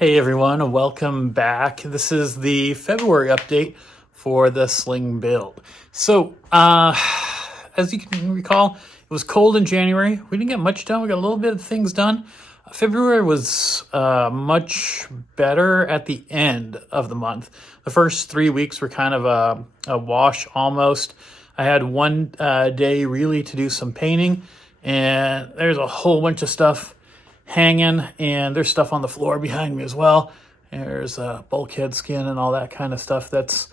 Hey everyone, and welcome back. This is the February update for the Sling build. So, as you can recall, it was cold in January. We didn't get much done. We got a little bit of things done. February was much better at the end of the month. The first 3 weeks were kind of a wash almost. I had one day really to do some painting, and there's a whole bunch of stuff hanging, and there's stuff on the floor behind me as well. There's bulkhead skin and all that kind of stuff that's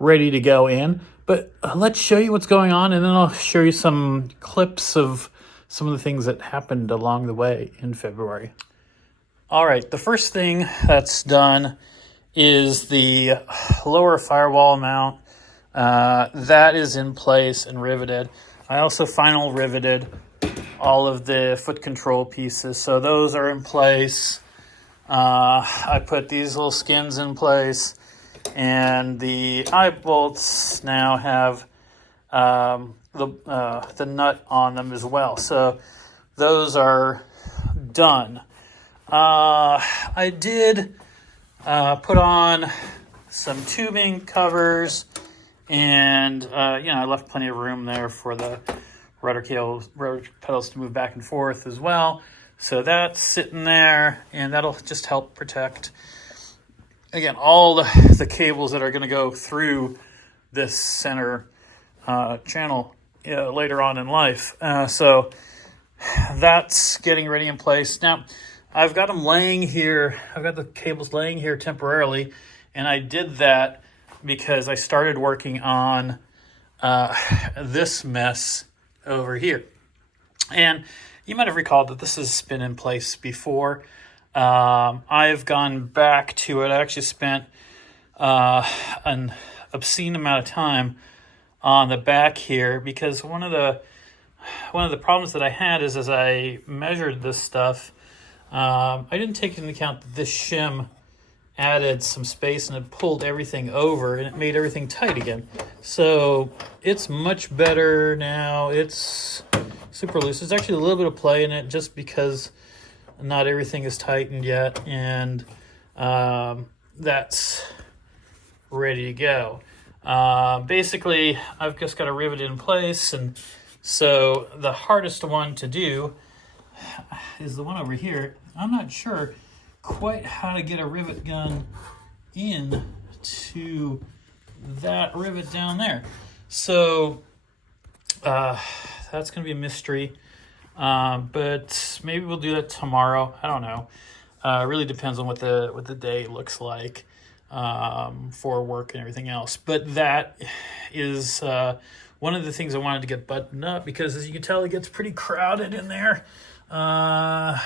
ready to go in. But let's show you what's going on, and then I'll show you some clips of some of the things that happened along the way in February. All right, the first thing that's done is the lower firewall mount. That is in place and riveted. I also final riveted all of the foot control pieces, so those are in place. I put these little skins in place, and the eye bolts now have the nut on them as well, so those are done. I did put on some tubing covers, and I left plenty of room there for the rudder pedals to move back and forth as well. So that's sitting there, and that'll just help protect, again, all the cables that are going to go through this center channel later on in life. So that's getting ready in place. Now, I've got them laying here. I've got the cables laying here temporarily, and I did that because I started working on this mess over here. And you might have recalled that this has been in place before. I've gone back to it. I actually spent an obscene amount of time on the back here, because one of the problems that I had is, as I measured this stuff, I didn't take into account that this shim added some space and it pulled everything over, and it made everything tight again. So it's much better now. It's super loose. There's actually a little bit of play in it just because not everything is tightened yet, and that's ready to go. Basically, I've just got to rivet it in place, and so the hardest one to do is the one over here. I'm not sure quite how to get a rivet gun in to that rivet down there. So that's going to be a mystery, but maybe we'll do that tomorrow. I don't know. It really depends on what the day looks like for work and everything else. But that is one of the things I wanted to get buttoned up, because as you can tell, it gets pretty crowded in there.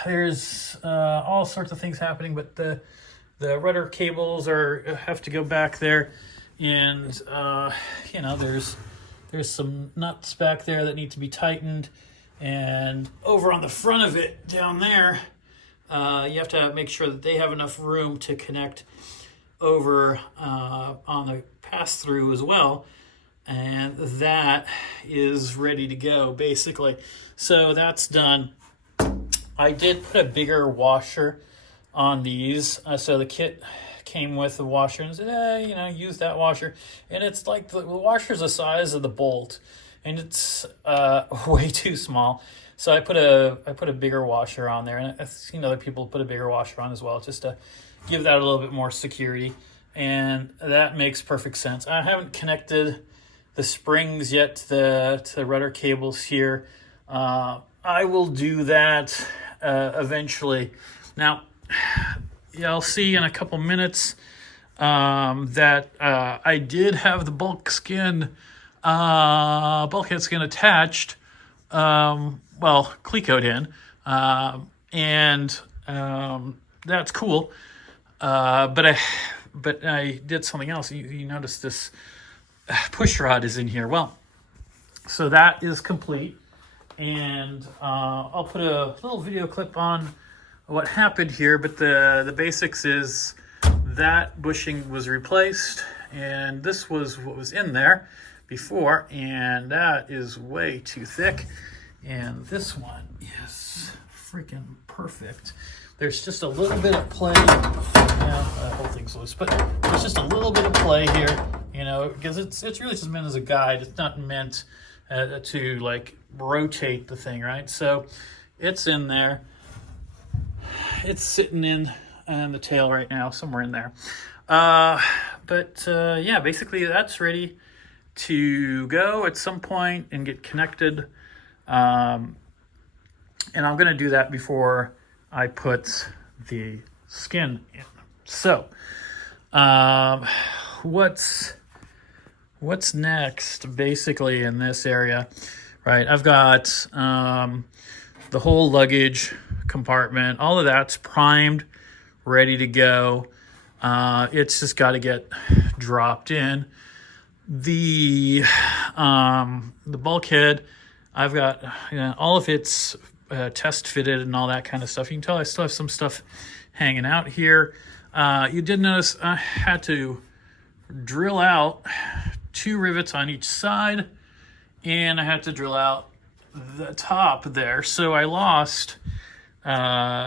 There's all sorts of things happening, but the rudder cables have to go back there, and there's some nuts back there that need to be tightened, and over on the front of it down there, you have to make sure that they have enough room to connect over on the pass through as well, and that is ready to go basically. So that's done. I did put a bigger washer on these, so the kit came with the washer, and I said, use that washer. And it's like the washer's the size of the bolt, and it's way too small. So I put a bigger washer on there, and I've seen other people put a bigger washer on as well, just to give that a little bit more security, and that makes perfect sense. I haven't connected the springs yet to the rudder cables here. I will do that eventually. Now, you'll see in a couple minutes that I did have the bulkhead skin attached, clecoed in, and that's cool. But I did something else. You notice this pushrod is in here. Well, so that is complete. And I'll put a little video clip on what happened here, but the basics is that bushing was replaced, and this was what was in there before, and that is way too thick, and this one is freaking perfect. there's just a little bit of play. Yeah, the whole thing's loose, but there's just a little bit of play here, you know, because it's really just meant as a guide. It's not meant to like rotate the thing, right? So it's in there. It's sitting in the tail right now, somewhere in there. Yeah, basically that's ready to go at some point and get connected. And I'm going to do that before I put the skin in. So, what's next basically in this area, right? I've got the whole luggage compartment, all of that's primed, ready to go. It's just got to get dropped in. The bulkhead, I've got all of its test fitted and all that kind of stuff. You can tell I still have some stuff hanging out here. You did notice I had to drill out 2 rivets on each side, and I had to drill out the top there. So I lost 4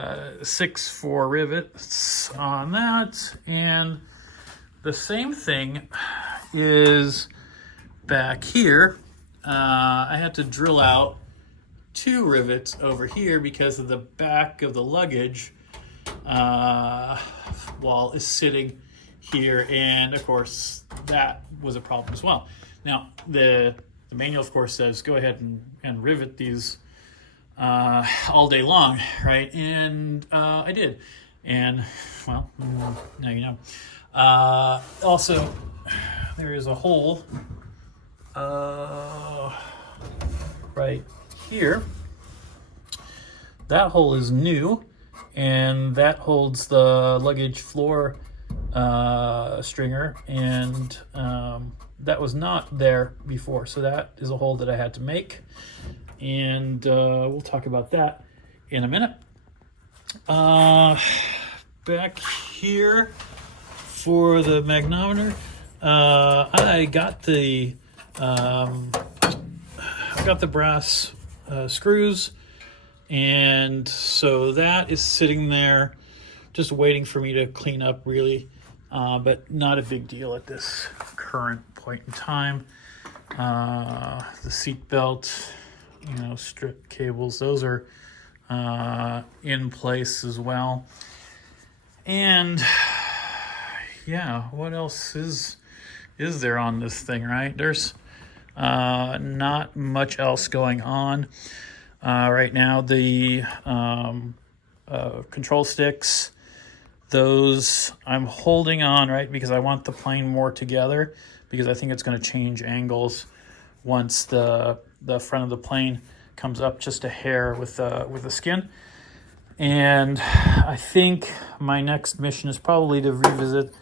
rivets on that, and the same thing is back here. I had to drill out 2 rivets over here because of the back of the luggage wall is sitting here, and of course that was a problem as well. Now the manual of course says go ahead and rivet these all day long, right? And I did, and well, now you know. Also, there is a hole right here. That hole is new, and that holds the luggage floor stringer, and that was not there before, so that is a hole that I had to make, and we'll talk about that in a minute. Back here for the magnometer, I got the brass screws, and so that is sitting there just waiting for me to clean up, really, but not a big deal at this current point in time. The seat belt, strip cables, those are in place as well. And yeah, what else is there on this thing, right? There's not much else going on right now. The control sticks, those I'm holding on, right, because I want the plane more together, because I think it's going to change angles once the front of the plane comes up just a hair with the skin. And I think my next mission is probably to revisit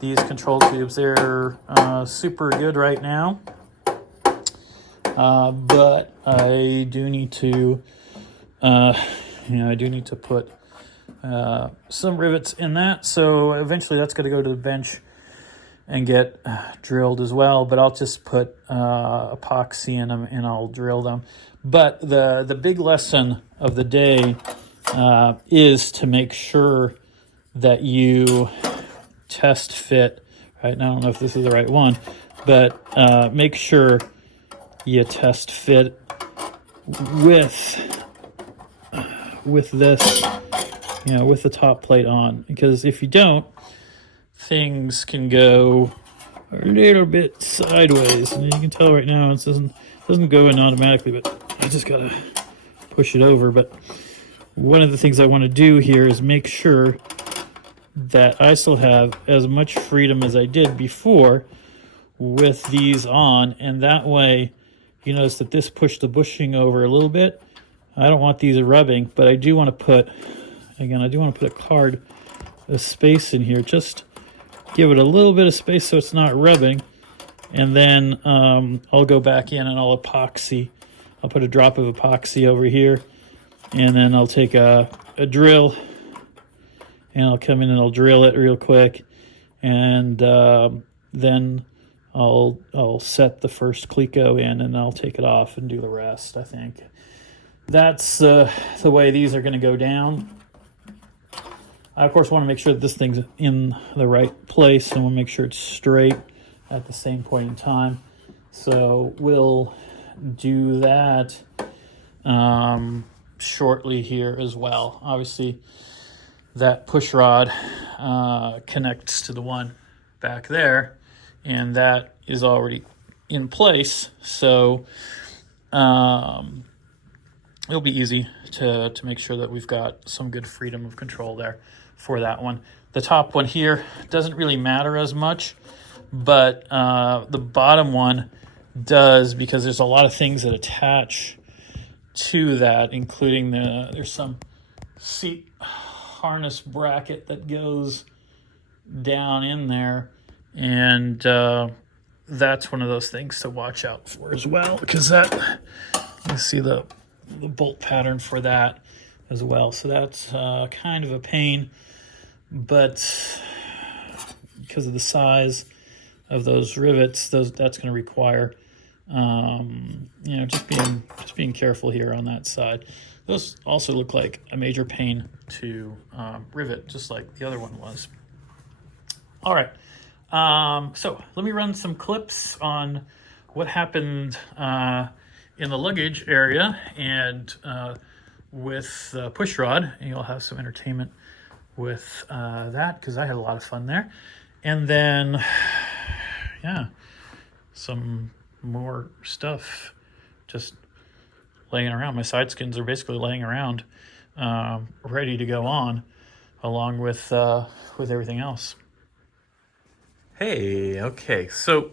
these control tubes. They're super good right now, but I do need to put some rivets in that. So eventually that's going to go to the bench and get drilled as well, but I'll just put epoxy in them and I'll drill them. But the big lesson of the day is to make sure that you test fit, right? Now, I don't know if this is the right one, but make sure you test fit with this, with the top plate on, because if you don't, things can go a little bit sideways. And you can tell right now it doesn't go in automatically, but I just gotta push it over. But one of the things I want to do here is make sure that I still have as much freedom as I did before with these on, and that way you notice that this pushed the bushing over a little bit. I don't want these rubbing, but I do want to put a card of space in here, just give it a little bit of space so it's not rubbing, and then I'll go back in and I'll epoxy. I'll put a drop of epoxy over here, and then I'll take a drill, and I'll come in and I'll drill it real quick, and then I'll set the first cleco in, and I'll take it off and do the rest. I think that's the way these are going to go down. I, of course, want to make sure that this thing's in the right place, and we'll make sure it's straight at the same point in time. So we'll do that shortly here as well. Obviously, that push rod connects to the one back there, and that is already in place. So it'll be easy to make sure that we've got some good freedom of control there for that one. The top one here doesn't really matter as much, but the bottom one does, because there's a lot of things that attach to that, including there's some seat harness bracket that goes down in there, and that's one of those things to watch out for as well, because that, you see the bolt pattern for that as well. So that's kind of a pain, but because of the size of those rivets, that's going to require just being careful here on that side. Those also look like a major pain to rivet, just like the other one was. All right, so let me run some clips on what happened in the luggage area and with the push rod, and you'll have some entertainment with that, because I had a lot of fun there. And then, yeah, some more stuff just laying around. My side skins are basically laying around, ready to go on, along with everything else. Hey, okay, so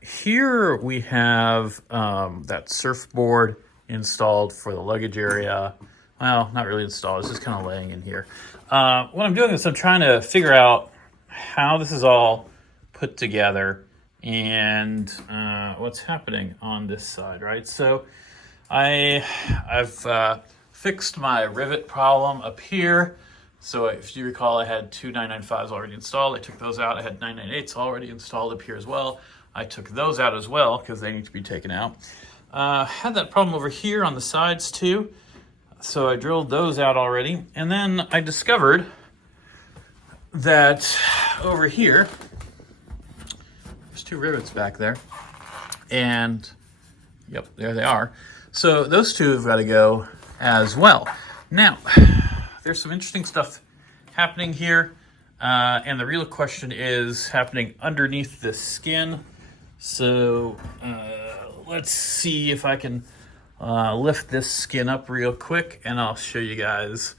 here we have that surfboard installed for the luggage area. Well, not really installed, it's just kind of laying in here. What I'm doing is I'm trying to figure out how this is all put together and what's happening on this side, right? So I've fixed my rivet problem up here. So if you recall, I had two 995s already installed. I took those out. I had 998s already installed up here as well. I took those out as well because they need to be taken out. Had that problem over here on the sides too. So I drilled those out already. And then I discovered that over here, there's two rivets back there. And yep, there they are. So those two have got to go as well. Now, there's some interesting stuff happening here. And the real question is happening underneath the skin. So let's see if I can lift this skin up real quick, and I'll show you guys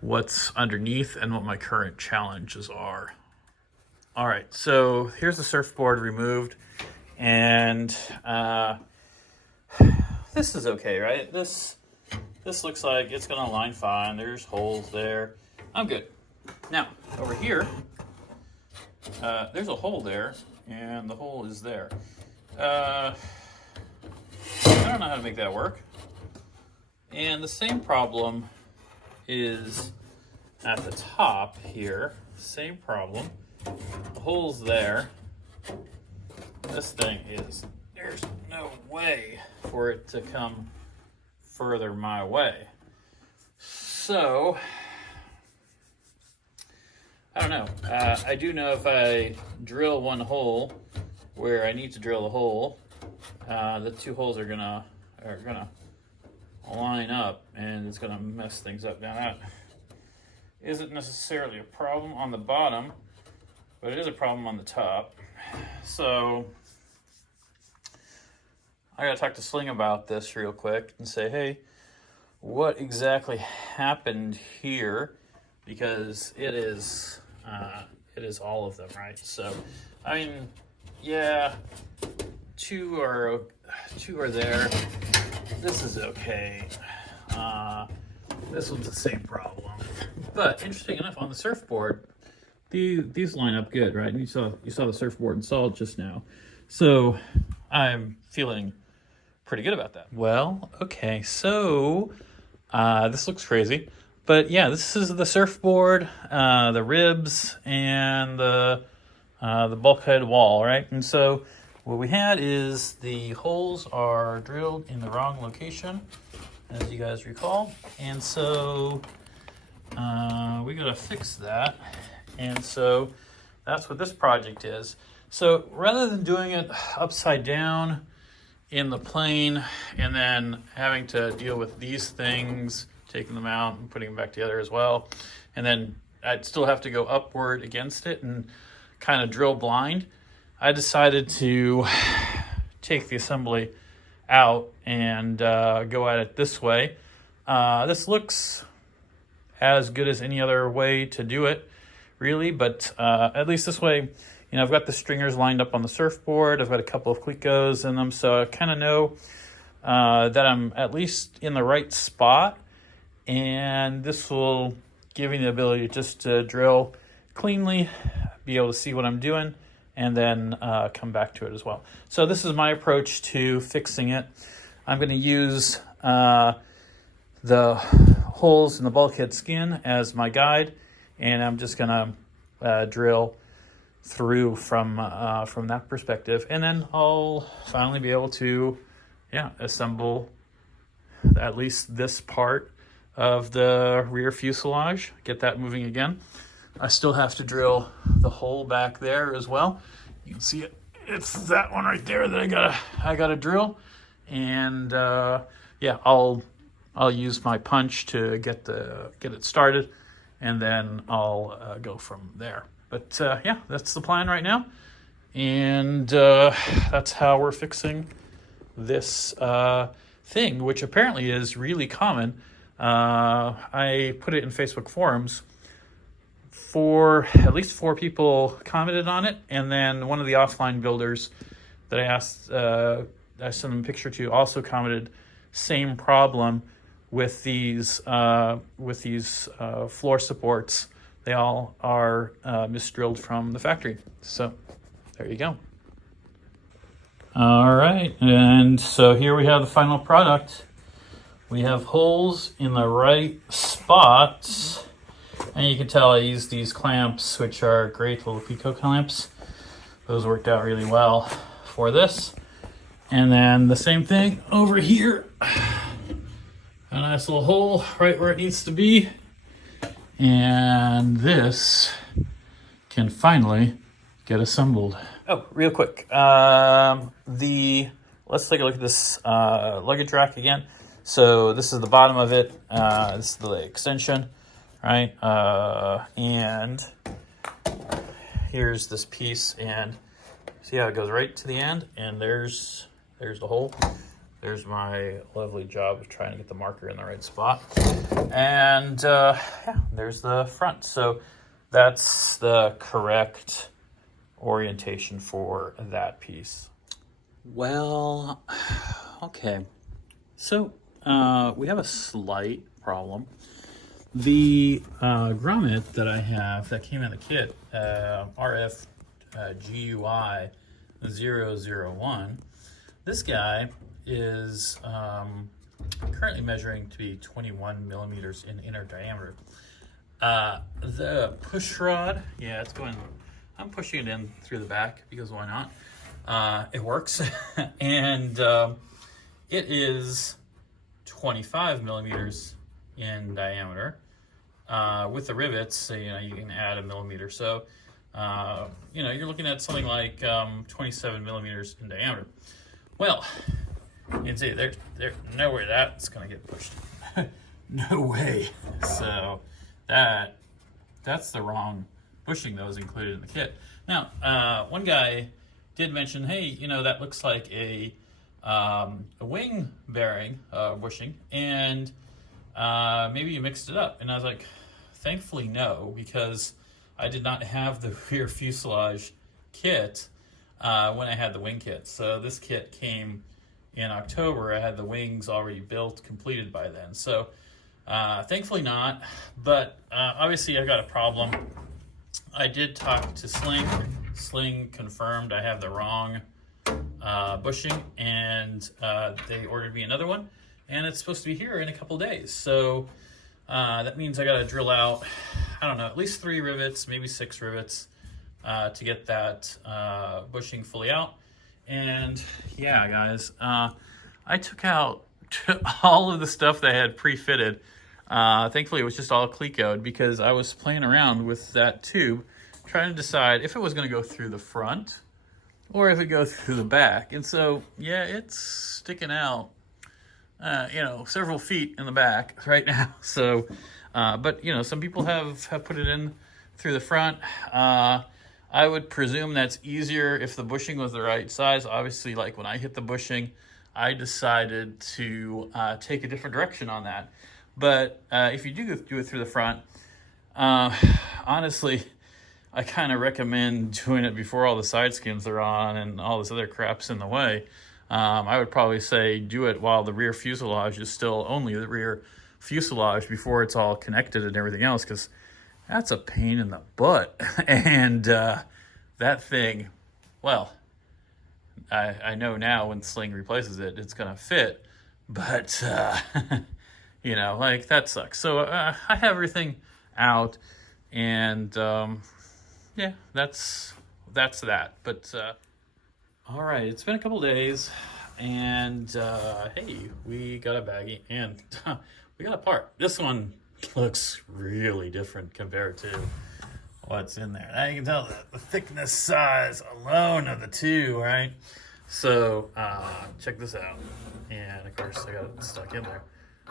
what's underneath and what my current challenges are. All right, so here's the surfboard removed, and this is okay, right? This looks like it's gonna align fine. There's holes there. I'm good. Now, over here, there's a hole there, and the hole is there. I don't know how to make that work. And the same problem is at the top here. Same problem. The hole's there. This thing is, there's no way for it to come further my way. So, I don't know. I do know if I drill one hole where I need to drill a hole, the two holes are gonna line up, and it's gonna mess things up. Now that isn't necessarily a problem on the bottom, but it is a problem on the top. So I gotta talk to Sling about this real quick and say, hey, what exactly happened here? Because it is all of them, right? So, I mean, yeah, two are there. This is okay. This one's the same problem. But interesting enough, on the surfboard, these line up good, right? And you saw the surfboard installed just now. So I'm feeling pretty good about that. Well, okay, so this looks crazy. But yeah, this is the surfboard, the ribs, and the bulkhead wall, right? And so what we had is the holes are drilled in the wrong location, as you guys recall. And so we gotta fix that. And so that's what this project is. So rather than doing it upside down in the plane and then having to deal with these things, taking them out and putting them back together as well, and then I'd still have to go upward against it and kind of drill blind, I decided to take the assembly out and go at it this way. This looks as good as any other way to do it, really, but at least this way, you know, I've got the stringers lined up on the surfboard. I've got a couple of Clecos in them, so I kind of know that I'm at least in the right spot, and this will give me the ability just to drill cleanly, be able to see what I'm doing, and then come back to it as well. So this is my approach to fixing it. I'm going to use the holes in the bulkhead skin as my guide, and I'm just going to drill through from that perspective, and then I'll finally be able to assemble at least this part of the rear fuselage, get that moving again. I still have to drill the hole back there as well. You can see it, it's that one right there that I gotta drill, and I'll use my punch to get it started, and then I'll go from there. But that's the plan right now, and that's how we're fixing this thing, which apparently is really common. I put it in Facebook forums. At least 4 people commented on it, and then one of the offline builders that I asked, I sent them a picture to, also commented same problem with these floor supports. They all are misdrilled from the factory. So there you go. All right, and so here we have the final product. We have holes in the right spots, and you can tell I used these clamps, which are great little Pico clamps. Those worked out really well for this. And then the same thing over here. A nice little hole right where it needs to be. And this can finally get assembled. Oh, real quick. Let's take a look at this luggage rack again. So this is the bottom of it. This is the extension, right? And here's this piece, and see how it goes right to the end, and there's the hole. There's my lovely job of trying to get the marker in the right spot. And there's the front. So that's the correct orientation for that piece. Well, okay. So we have a slight problem. The grommet that I have that came in the kit, RF GUI 001, this guy is currently measuring to be 21 millimeters in inner diameter. The push rod, it's going, I'm pushing it in through the back because why not? It works. And it is 25 millimeters in diameter. With the rivets, you can add a millimeter. So, you're looking at something like 27 millimeters in diameter. Well, you can see there's nowhere that's going to get pushed. No way. So that's the wrong bushing that was included in the kit. Now, one guy did mention, hey, that looks like a wing bearing bushing, and maybe you mixed it up. And I was like, thankfully no, because I did not have the rear fuselage kit when I had the wing kit. So this kit came in October. I had the wings already built, completed by then. So thankfully not, but obviously I got a problem. I did talk to Sling. Sling confirmed I have the wrong bushing, and they ordered me another one, and it's supposed to be here in a couple days. So that means I got to drill out, I don't know, at least 3 rivets, maybe 6 rivets to get that bushing fully out. And yeah, guys, I took out all of the stuff that I had pre-fitted. Thankfully, it was just all Clecoed because I was playing around with that tube, trying to decide if it was going to go through the front or if it goes through the back. And so, yeah, it's sticking out, several feet in the back right now. So, but, some people have put it in through the front. I would presume that's easier if the bushing was the right size. Obviously, like when I hit the bushing, I decided to take a different direction on that. But if you do it through the front, honestly, I kind of recommend doing it before all the side skins are on and all this other crap's in the way. I would probably say do it while the rear fuselage is still only the rear fuselage before it's all connected and everything else, because that's a pain in the butt. And that thing, well, I know now when Sling replaces it, it's going to fit. But, that sucks. So I have everything out. And, yeah, that's that. But, all right, it's been a couple days. And, hey, we got a baggie. And we got a part. This one looks really different compared to what's in there. Now you can tell the thickness size alone of the two, right? So check this out. And of course I got it stuck in there.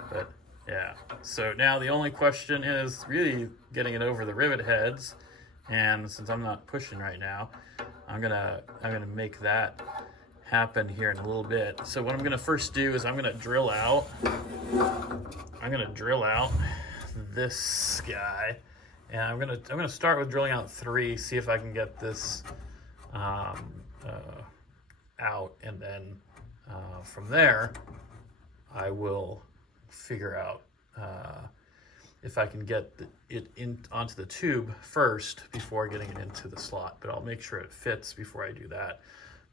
But yeah, so now the only question is really getting it over the rivet heads. And since I'm not pushing right now, I'm gonna make that happen here in a little bit. So what I'm gonna first do is I'm gonna drill out this guy, and I'm gonna start with drilling out 3, see if I can get this out, and then from there I will figure out if I can get it in onto the tube first before getting it into the slot. But I'll make sure it fits before I do that.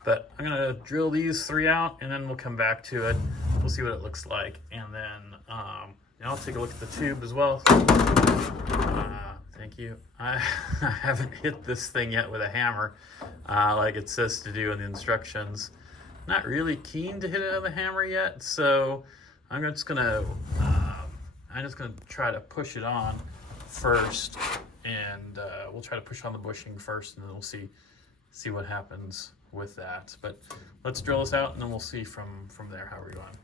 But I'm gonna drill these 3 out, and then we'll come back to it. We'll see what it looks like, and then I'll take a look at the tube as well. Thank you. I haven't hit this thing yet with a hammer, like it says to do in the instructions. Not really keen to hit it with a hammer yet, so I'm just gonna try to push it on first, and we'll try to push on the bushing first, and then we'll see what happens with that. But let's drill this out, and then we'll see from there how we're going.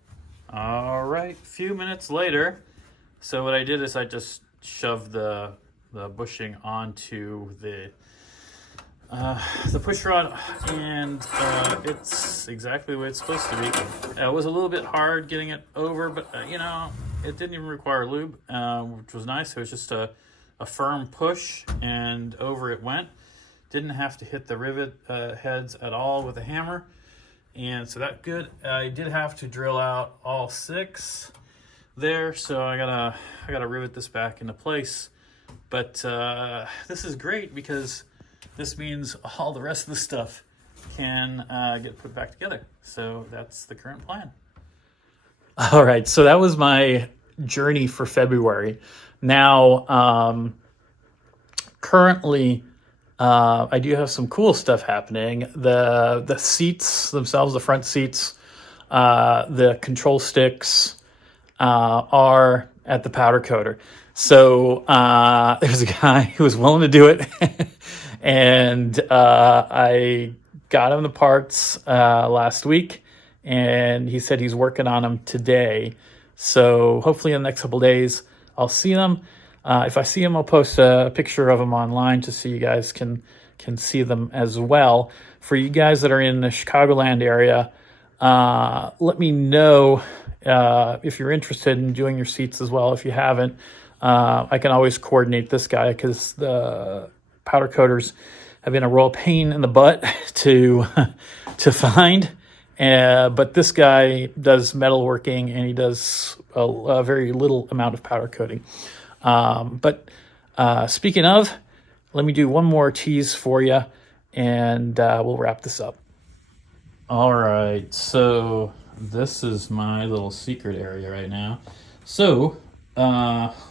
All right, a few minutes later. So what I did is I just shoved the bushing onto the push rod, and it's exactly the way it's supposed to be. It was a little bit hard getting it over, but it didn't even require lube, which was nice. It was just a firm push, and over it went. Didn't have to hit the rivet heads at all with a hammer, and so that's good. I did have to drill out all 6 there, so I gotta rivet this back into place. But this is great because this means all the rest of the stuff can get put back together. So that's the current plan. All right, so that was my journey for February. Now, currently, I do have some cool stuff happening. The seats themselves, the front seats, the control sticks are at the powder coater. So there's a guy who was willing to do it, and I got him the parts last week, and he said he's working on them today. So hopefully in the next couple days I'll see them. If I see them, I'll post a picture of them online just so you guys can see them as well. For you guys that are in the Chicagoland area, let me know if you're interested in doing your seats as well. If you haven't, I can always coordinate this guy because the powder coaters have been a real pain in the butt to find. But this guy does metalworking, and he does a very little amount of powder coating. But speaking of, let me do one more tease for you, and we'll wrap this up. All right, so this is my little secret area right now. So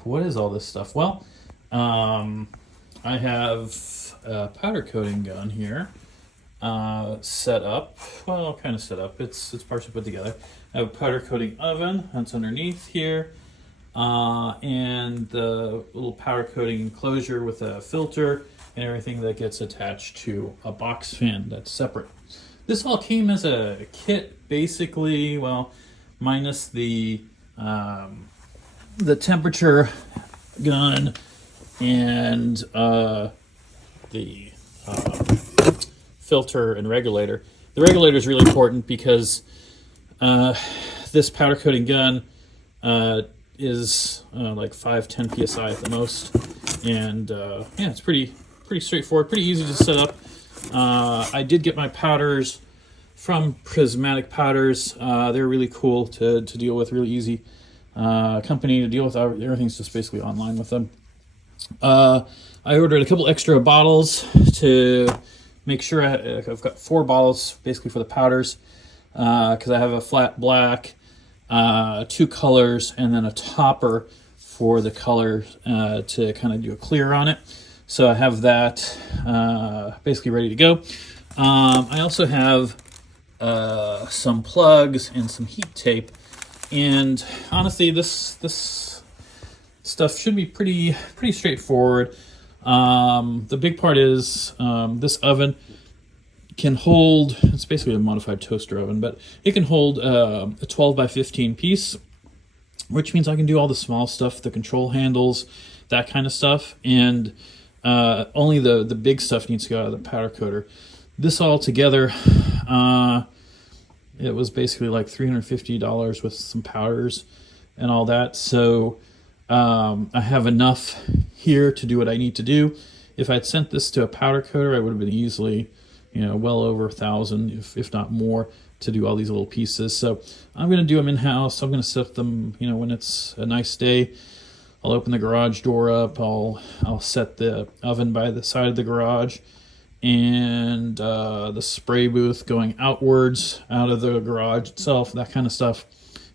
what is all this stuff? Well, I have a powder coating gun here set up. Well, kind of set up. It's partially put together. I have a powder coating oven that's underneath here. and the little powder coating enclosure with a filter and everything that gets attached to a box fan that's separate. This all came as a kit, basically, well, minus the temperature gun and the filter and regulator. The regulator is really important because this powder coating gun is like 5-10 psi at the most, and yeah, it's pretty straightforward, pretty easy to set up. I did get my powders from Prismatic Powders. They're really cool to deal with, really easy company to deal with. Everything's just basically online with them. I ordered a couple extra bottles to make sure I've got 4 bottles basically for the powders, because I have a flat black, 2 colors, and then a topper for the color to kind of do a clear on it. So I have that basically ready to go. I also have some plugs and some heat tape, and honestly, this stuff should be pretty straightforward. The big part is this oven can hold, it's basically a modified toaster oven, but it can hold a 12 by 15 piece, which means I can do all the small stuff, the control handles, that kind of stuff, and only the big stuff needs to go out of the powder coater. This all together, it was basically like $350 with some powders and all that. So I have enough here to do what I need to do. If I'd sent this to a powder coater, I would have been easily, well over $1,000, if not more, to do all these little pieces. So I'm going to do them in-house. I'm going to set them, when it's a nice day. I'll open the garage door up. I'll set the oven by the side of the garage, and the spray booth going outwards out of the garage itself, that kind of stuff.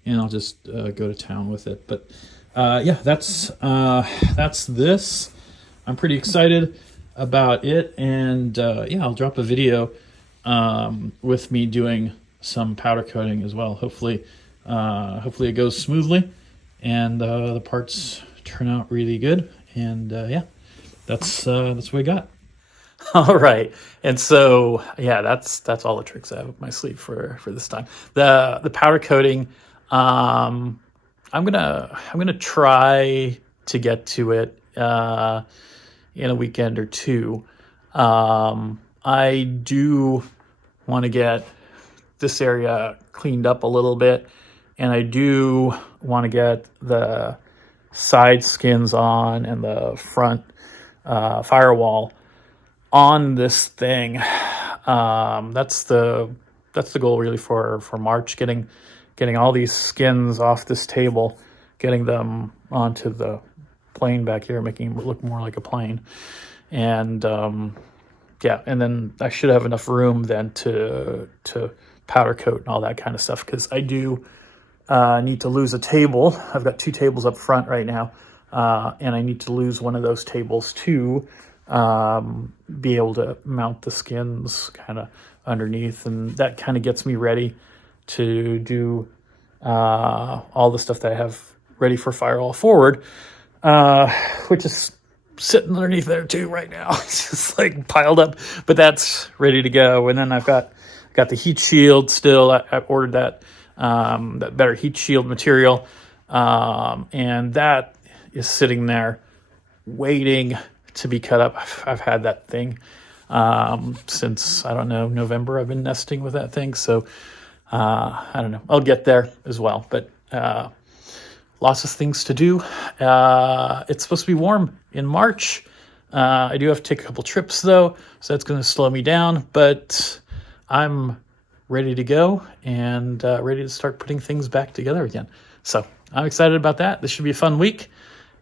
And I'll just go to town with it. But yeah, that's this. I'm pretty excited about it, and yeah, I'll drop a video with me doing some powder coating as well. Hopefully it goes smoothly, and the parts turn out really good. And yeah, that's what we got. All right, and so yeah, that's all the tricks I have up my sleeve for this time. The powder coating, I'm gonna try to get to it in a weekend or two. I do want to get this area cleaned up a little bit, and I do want to get the side skins on and the front firewall on this thing. That's the goal really for March, getting all these skins off this table, getting them onto the plane back here, making it look more like a plane. And yeah, and then I should have enough room then to powder coat and all that kind of stuff, because I do need to lose a table. I've got 2 tables up front right now, and I need to lose one of those tables to be able to mount the skins kind of underneath, and that kind of gets me ready to do all the stuff that I have ready for firewall forward, which is sitting underneath there too right now. It's just like piled up, but that's ready to go. And then I've got the heat shield still. I ordered that better heat shield material, and that is sitting there waiting to be cut up. I've had that thing since, I don't know, November. I've been nesting with that thing, so I don't know. I'll get there as well, but lots of things to do. It's supposed to be warm in March. I do have to take a couple trips, though, so that's going to slow me down, but I'm ready to go and ready to start putting things back together again. So I'm excited about that. This should be a fun week,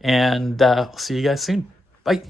and I'll see you guys soon. Bye.